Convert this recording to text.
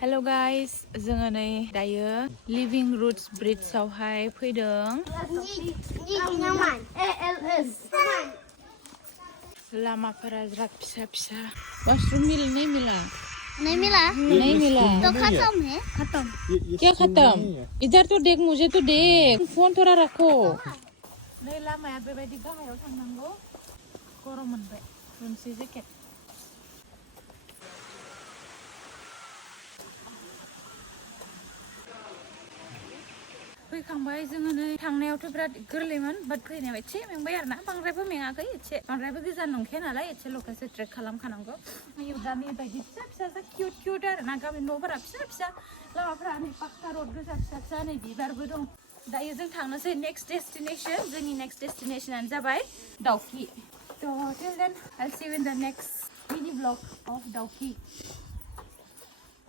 Hello guys, जोङो नै दायो लिभिं रुट्स ब्रिड्जआवहाय फैदों। लामाफोरा बिराद फिसा फिसा। वॉशरूम नहीं मिला। नहीं मिला? नहीं मिला। तो खत्म है? खत्म। क्या खत्म? इधर तो देख, मुझे तो देख। फोन थोड़ा रखो। नै लामाया बेबायदि गाहायाव थांनांगौ। गरम मोनबाय। मोनसे जेकेट। फैखांबाय जोङो नै थांनायावथ' बिराद गोरलैमोन बाट फैनायाव एसे मेंबाय आरोना बांद्रायबो मेङाखै एसे बांद्रायबो गोजान नंखाया नालाय एसे ल'खासो ट्रेक खालामखानांगौ। आयौ गामि बायदि फिसा फिसा जा किउट आरोना गामि न'फोरा फिसा फिसा लामाफोरा नै पाक्का रड गोजा फिसा फिसा नै बिबारबो दं। दायो जों थांनोसै नेक्स्ट डेस्टिनेसन। जोंनि नेक्स्ट डेस्टिनेसनानो जाबाय दाउकि। थ' टिल देन आइल C you in the next मिनि ब्लग अफ दाउकि।